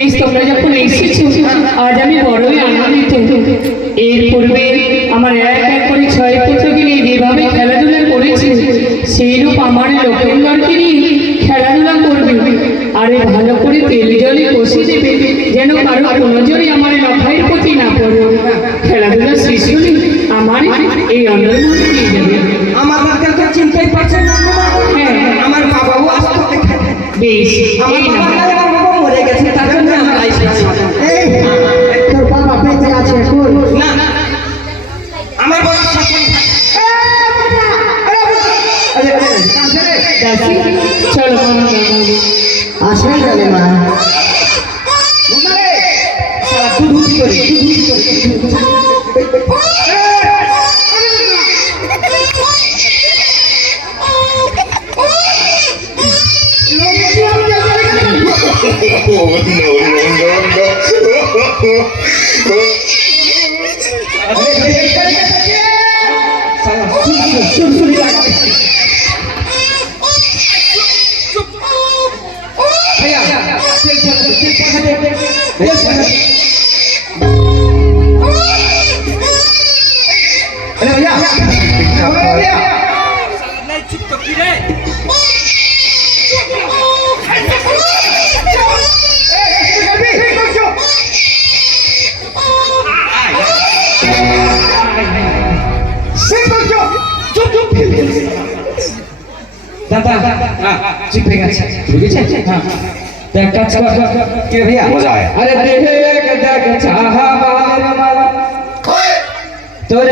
তোমরা যখন এসেছো আজ আমি বড়ই আনন্দিত। এর পূর্বে আমার এক এক করে 6 পুত্রকে নিয়ে যেভাবে খেলাধুলা করেছে সেইরূপ আমার লোকেন্দরকে নিয়ে খেলাধুলা করবে, আর ভালো করে তেল জলে কষে দেবে যেন কারো কোনোজনই আমার লখাইয়ের প্রতি না পড়ে। খেলাধুলা শেষ হলে আমার এই অন্যের মধ্যে নিয়ে যাবে। আমার বাচ্চাকে চিনতেই পারছেন না? হ্যাঁ, আমার বাবাও আসতো দেখে। বেশ আমার এই বাবা না নাই, আমার বাবা মরে গেছে, তার জন্য আমরা এসেছি। এই তোর বাবা বেঁচে আছে এখন? না আমার বাবা শাসন দাসি, চলো মা যাবো। আসলে জানে মা তোর